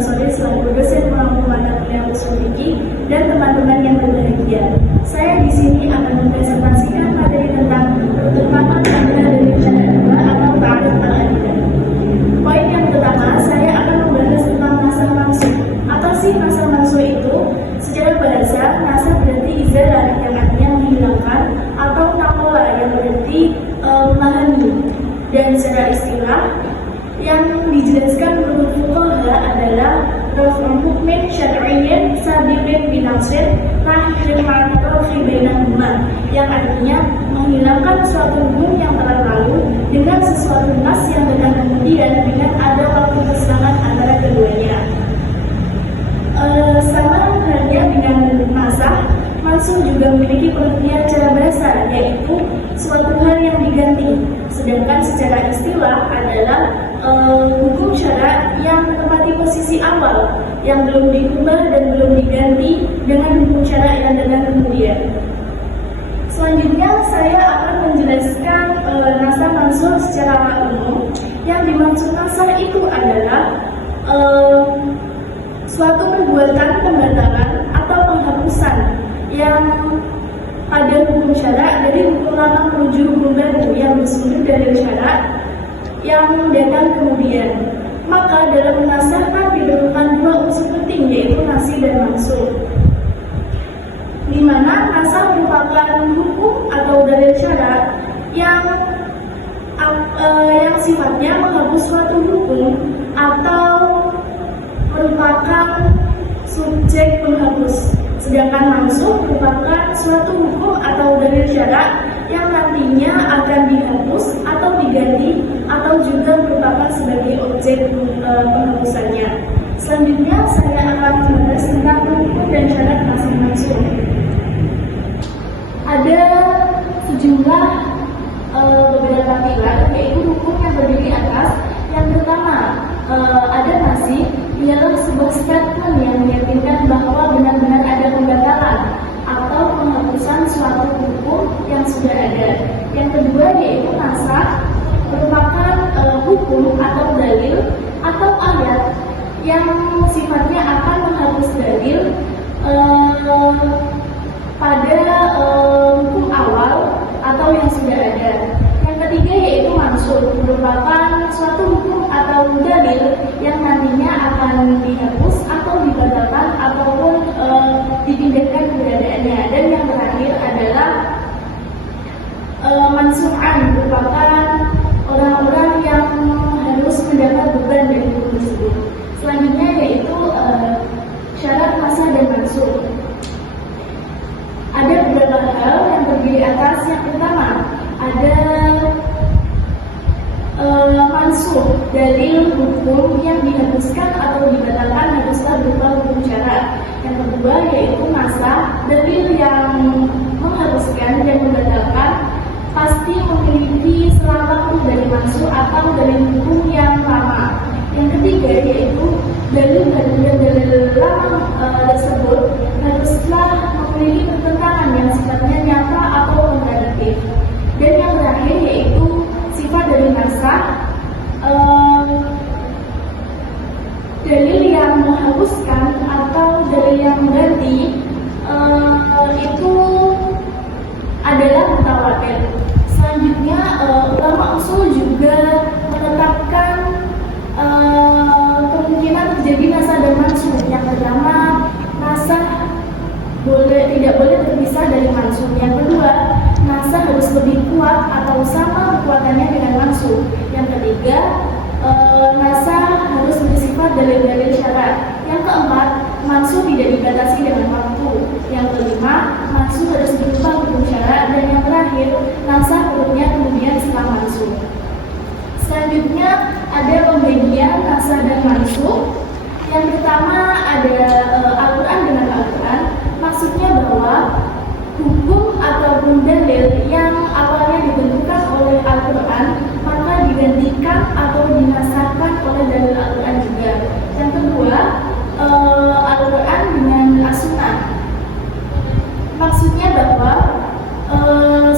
Sore selaku dosen pengampu mata kuliah usul fikih dan teman-teman yang berbahagia. Saya di sini akan mempresentasikan materi tentang pertemuan adalah dari cara dua atau ta'aruf al-adilah. Poin yang pertama, saya akan membahas tentang nasakh mansukh. Apa sih nasakh mansukh itu? Secara bahasa, nasakh berarti izalah yang artinya menghilangkan, atau naqala yang berarti memahami. Dan secara istilah yang dijelaskan menurut fuqaha adalah raf'u hukmin syar'iyyin sabiqin bi nafsin tahrir ma'rufi bainahuma, yang artinya menghilangkan suatu hukum yang telah lalu dengan sesuatu nas yang datang kemudian dengan ada waktu bersamaan antara keduanya. Sama halnya dengan nasakh, mansukh juga memiliki pengertian cara bahasa, yaitu suatu hal yang diganti. Sedangkan secara istilah adalah hukum syara yang menempati posisi awal, yang belum diubah dan belum diganti dengan hukum syara yang datang kemudian. Selanjutnya saya akan menjelaskan nasakh mansukh secara umum. Yang dimaksud nasakh itu adalah suatu perbuatan pembatalan atau penghapusan yang pada hukum syara dari hukum lama menuju hukum baru yang bersumber dari syara yang datang kemudian. Maka dalam menasakh diperlukan dua unsur penting, yaitu nasakh dan mansukh, di mana nasakh merupakan hukum atau dalil syara yang sifatnya menghapus suatu hukum atau merupakan subjek penghapus. Sedangkan mansukh merupakan suatu hukum atau dalil syara yang nantinya akan dihapus atau diganti atau juga merupakan sebagai objek penghapusannya. Selanjutnya saya akan membahas tentang hukum dan syarat nasakh mansukh. Ada sejumlah beberapa pilar, yaitu hukum yang berdiri atas. Yang pertama, ada nasikh, ialah sebuah statement yang meyakinkan bahwa benar-benar ada pembatalan atau penghapusan suatu hukum yang sudah ada. Yang kedua yaitu nasakh, merupakan hukum atau dalil atau ayat yang sifatnya akan menghapus dalil pada hukum awal atau yang sudah ada. Yang ketiga yaitu mansukh, merupakan suatu hukum atau dalil yang nantinya akan dihapus atau dibatalkan ataupun dipindahkan keberadaannya. Dan yang terakhir adalah mansukhan, merupakan orang-orang yang harus mendapat beban dari hukum tersebut. Selanjutnya yaitu syarat nasakh dan mansukh. Ada beberapa hal yang terdiri atas. Yang pertama ada mansukh, dalil hukum yang dihapuskan atau dibatalkan haruslah berupa hukum syara. Yang kedua yaitu nasakh, dalil yang menghapuskan dan membatalkan pasti memiliki selang waktu dari mansukh atau dalil hukum yang lama. Yang ketiga yaitu dalil lama tersebut haruslah memiliki pertentangan yang sifatnya nyata atau kontradiktif. Dan yang terakhir yaitu sifat dari nasakh, dalil yang menghapuskan atau dalil yang mengganti itu adalah mutawatir. Selanjutnya ulama usul juga menetapkan kemungkinan terjadi nasakh dan mansukh. Yang pertama, nasakh tidak boleh terpisah dari mansukh. Yang kedua, nasakh harus lebih kuat atau sama kekuatannya dengan mansukh. Yang ketiga, nasakh harus bersifat dalil-dalil syarat. Yang keempat, mansukh tidak dibatasi dengan waktu. Yang kelima, mansukh harus berupa hukum syarat. Dan yang terakhir, nasakh perlunya kemudian setelah mansukh. Selanjutnya ada pembagian nasakh dan mansukh. Yang pertama ada Al-Quran dengan Al-Quran. Maksudnya bahwa hukum ataupun dalil yang awalnya ditentukan oleh Al-Quran maka digantikan atau dinasakhkan oleh dalil Al-Quran juga. Yang kedua, Al-Quran dengan As-Sunnah. Maksudnya bahwa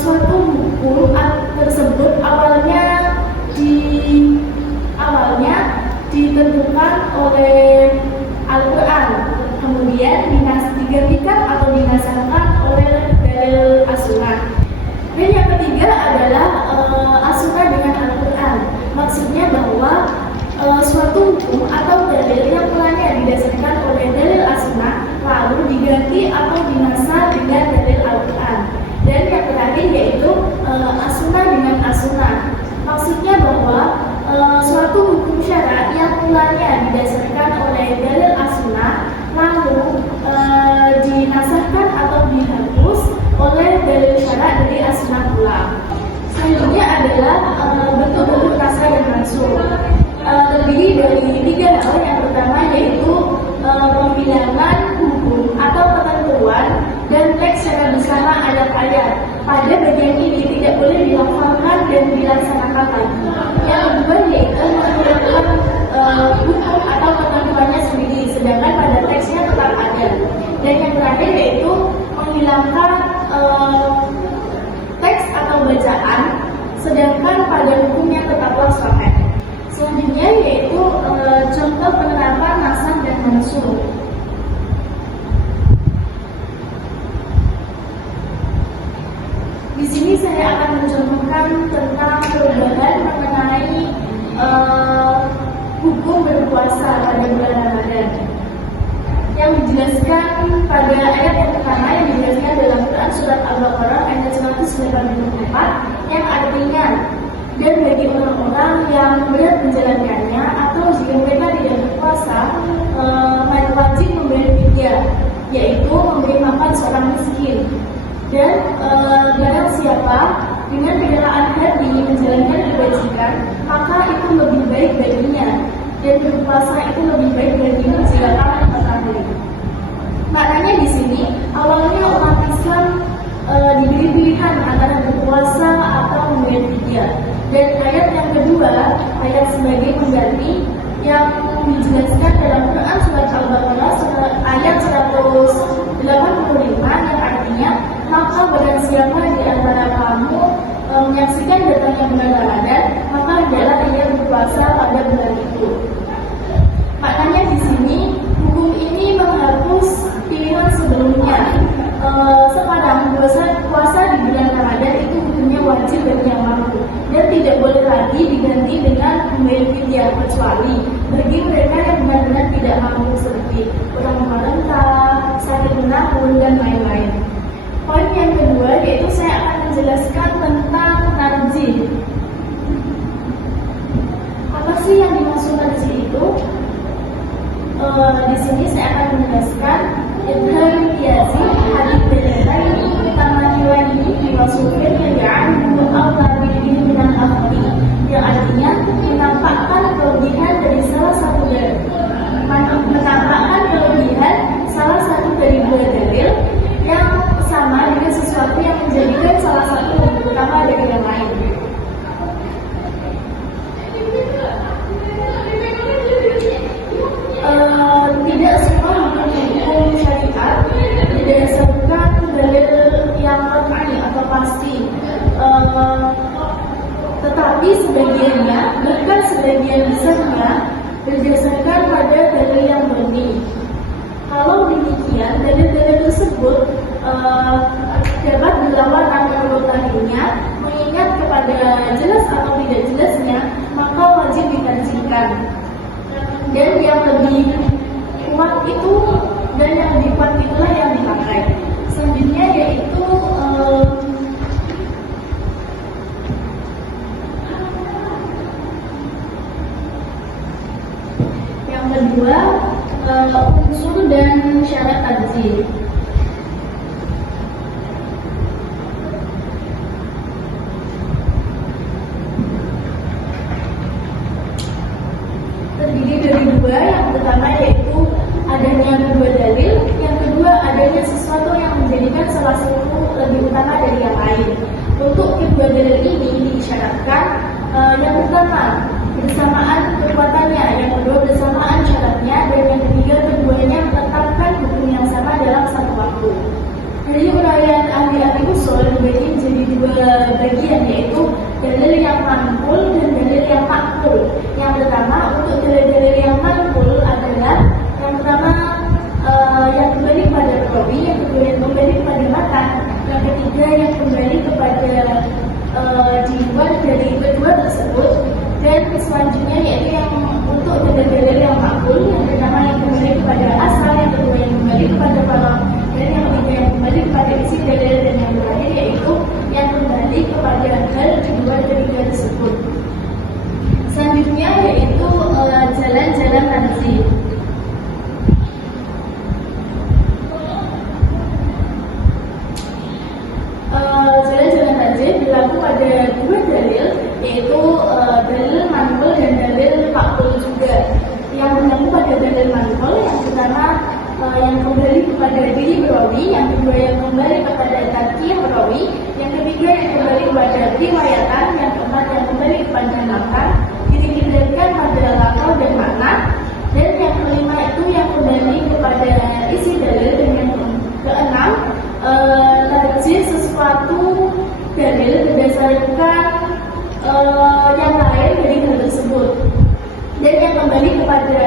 suatu hukum tersebut awalnya ditentukan oleh digantikan atau dinasahkan oleh dalil as-sunnah. Dan yang ketiga adalah as-sunnah dengan Al-Quran. Maksudnya bahwa suatu hukum atau dalil yang mulanya didasarkan oleh dalil as-sunnah lalu diganti atau dinasah dengan dalil Al-Quran. Dan yang terakhir yaitu as-sunnah dengan as-sunnah. Maksudnya bahwa suatu hukum syara yang mulanya didasarkan oleh dalil as-sunnah lalu dinasahkan atau dihapus oleh dalil syara dari as-sunnah pula. Selanjutnya adalah bentuk-bentuk nasakh dan mansukh. Terdiri dari 3 hal. Yang pertama yaitu pembilangan hukum atau ketentuan dan teks secara bersama ayat-ayat. Pada bagian ini tidak boleh dilafalkan dan dilaksanakan lagi. Yang kedua yaitu menghilangkan hukum atau ketentuannya sendiri, sedangkan pada teksnya tetap ada. Dan yang terakhir yaitu menghilangkan teks atau bacaan, sedangkan pada hukumnya tetaplah sahih. Selanjutnya yaitu contoh penerapan nasakh dan mansukh. Di sini saya akan mencontohkan tentang perubahan mengenai hukum berpuasa pada bulan Ramadan. Yang dijelaskan pada ayat yang pertama yang dijelaskan dalam Quran surat Al-Baqarah ayat 184 yang artinya, dan bagi orang-orang yang berat menjalankannya atau jika mereka tidak berpuasa, wajib membayar fidyah, yaitu memberi makan seorang miskin. Dan barang siapa dengan kerelaan hati menjalankan kebajikan, maka itu lebih baik baginya, dan berpuasa itu lebih baik baginya jika kamu mengetahui. Maknanya di sini awalnya umat Islam diberi pilihan antara berpuasa atau membayar fidyah. Dan ayat yang kedua, ayat sebagai pengganti yang dijelaskan dalam Quran surat Al-Baqarah ayat 185 yang artinya, maka barang siapa di antara kamu menyaksikan datangnya bulan Ramadan, maka hendaklah ia berpuasa pada bulan itu. Maknanya di sini hukum ini menghapus pilihan sebelumnya. Sekarang puasa di bulan Ramadan itu hukumnya wajib bagi yang mampu dan tidak boleh lagi diganti dengan membayar fidyah, kecuali bagi mereka yang benar-benar tidak mampu seperti orang renta, sakit menahun dan lain-lain. Poin yang kedua yaitu saya akan menjelaskan tentang tarjih. Apa sih yang dimaksud tarjih itu? Di sini saya akan menjelaskan idhar qiyasi hadits dalalain tamaniwani fi wasufin ya'anhu aw tabi'in min al-akhri, yang artinya menampakkan kelebihan dari salah satu dari dua dalil yang sama dengan sesuatu yang menjadikan salah satu lebih utama dari yang lain. Tidak semua hukum syariat berdasarkan dalil yang qat'i atau pasti, tetapi sebagiannya, bahkan sebagian besarnya berdasarkan pada dalil yang murni. Kalau demikian, dalil-dalil tersebut dapat dilawan antara lainnya, mengingat kepada jelas atau tidak jelasnya, maka wajib ditarjihkan. Dan yang lebih kuat itu dan yang lebih kuat itulah yang dipakai. Selanjutnya yaitu yang kedua unsur dan syarat tarjih. Terdiri dari dua, yang pertama yaitu adanya kedua dalil, yang kedua adanya sesuatu yang menjadikan salah satu lebih utama dari yang lain. Untuk kedua dalil ini disyaratkan yang pertama bersamaan kekuatannya, yang kedua bersamaan syaratnya, dan yang ketiga keduanya menetapkan hukum yang sama dalam satu waktu. Dari uraian ahli usul dibagi menjadi dua bagian, yaitu dalil yang manqul dan dalil yang maqul. Yang pertama, untuk dalil-dalil yang manqul adalah yang pertama yang kembali pada Quran selanjutnya yaitu yang untuk dalil-dalil yang makbul, yang pertama yang kembali kepada asal, yang kedua yang kembali kepada farad, dan yang ketiga yang kembali kepada isi dalil, dan yang terakhir yaitu yang kembali kepada hal kedua dan ketiga tersebut. Selanjutnya yaitu jalan-jalan tanzil. Jalan-jalan tanzil berlaku pada dua dalil, yaitu dalil manqul dan dalil maqbul juga. Yang berlaku pada dalil manqul yang pertama yang kembali kepada diri perawi, yang kedua yang kembali kepada tazkiyah perawi, yang ketiga yang kembali kepada riwayatan, yang keempat yang kembali kepada nakal, ditinggalkan pada lakal dan makna, dan yang kelima itu yang kembali kepada isi dalil, dan yang keenam tarjih sesuatu dalil berdasarkan yang lain dari hal tersebut, dan yang kembali kepada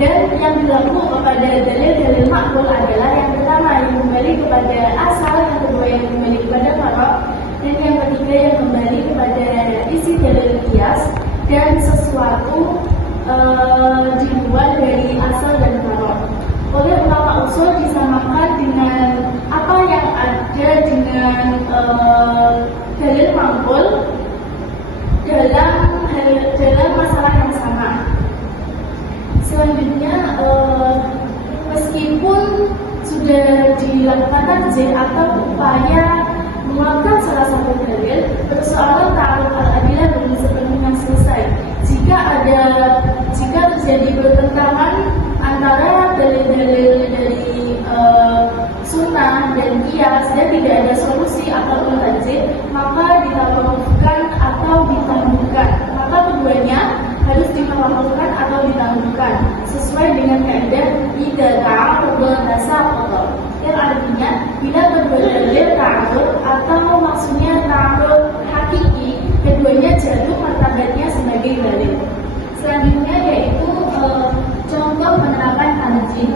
dan yang berlaku kepada dalil-dalil makbul adalah yang pertama yang kembali kepada asal, yang kedua yang kembali kepada farad, dan yang ketiga yang kembali kepada isi dalil qiyas dan sesuatu di luar dari asal dan farad. Oleh ulama usul disamakan dengan apa yang ada dengan dalil makbul dalam masalah yang sama. Selanjutnya, meskipun sudah dilakukan tarjih atau upaya menguatkan salah satu dalil, persoalan ta'aruf al-adilah belum sepenuhnya selesai. Jika terjadi bertentangan antara dalil-dalil dari sunnah dan qiyas dan tidak ada solusi atau tarjih, maka ditawakufkan atau ditangguhkan. Maka keduanya harus ditawakufkan atau ditangguhkan sesuai dengan kaidah idza ta'arada tasaqata, yang artinya bila kedua dalil ta'arud atau maksudnya ta'arud hakiki, keduanya jatuh martabatnya sebagai dalil. Selanjutnya yaitu contoh penerapan tarjih.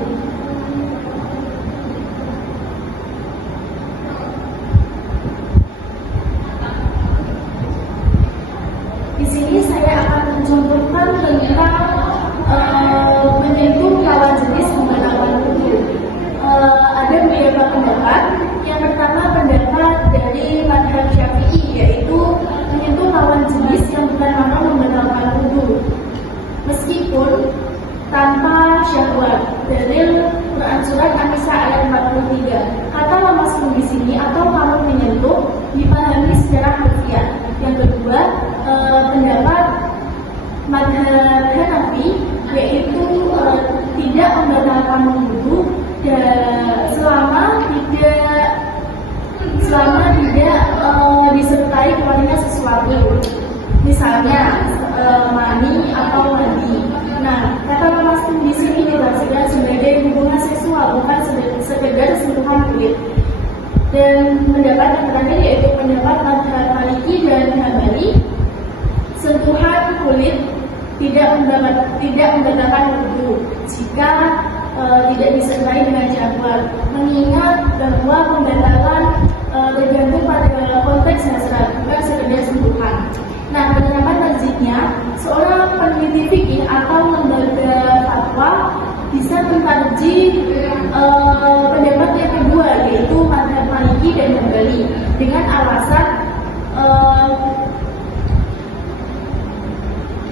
Di sini saya akan mencontohkan tentang menyentuh lawan jenis menggunakan wudu. Ada beberapa pendapat. Yang pertama pendapat dari mazhab Syafi'i, yaitu menyentuh lawan jenis yang bukan makna membatalkan wudu, meskipun tanpa syahwat. Dalil Quran surat An-Nisa ayat 43. Kata lamaskum di sini atau kamu menyentuh dipahami secara harfiah. Yang kedua, pendapat mazhab Hanafi, yaitu tidak membatalkan wudu selama tidak disertai kepadanya sesuatu, misalnya mani atau mandi. Nah, kata lamaskum di sini dimaksudkan sebagai hubungan seksual, bukan sekedar sentuhan kulit. Dan pendapat yang terakhir yaitu pendapat mazhab Maliki dan Hambali, sentuhan kulit tidak membatalkan wudu jika tidak disertai dengan syahwat, mengingat bahwa pembatalan tergantung pada konteks hasrat, bukan sekedar sentuhan. Nah, pendapat tarjihnya, seorang peneliti fikih atau lembaga fatwa bisa mentarjih pendapat yang kedua, yaitu mazhab Maliki dan Hambali, dengan alasan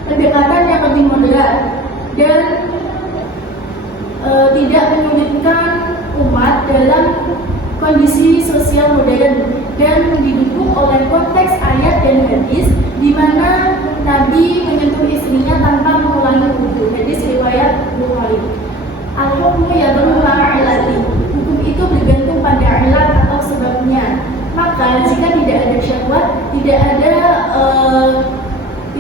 pendekatan yang lebih moderat dan tidak menyulitkan umat dalam kondisi sosial modern, dan didukung oleh konteks ayat dan hadis di mana Nabi menyentuh istrinya tanpa mengulangi wudu. Hadis riwayat Bukhari. Al-hukmu yadullu ala ilati. Hukum itu bergantung pada ilat atau sebabnya. Maka jika tidak ada syahwat, tidak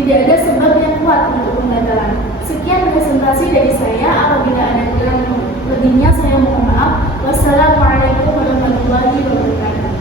ada sebab yang kuat untuk pembatalan. Sekian presentasi dari saya. Apabila ada kurang lebihnya saya mohon maaf. Wassalamualaikum warahmatullahi wabarakatuh.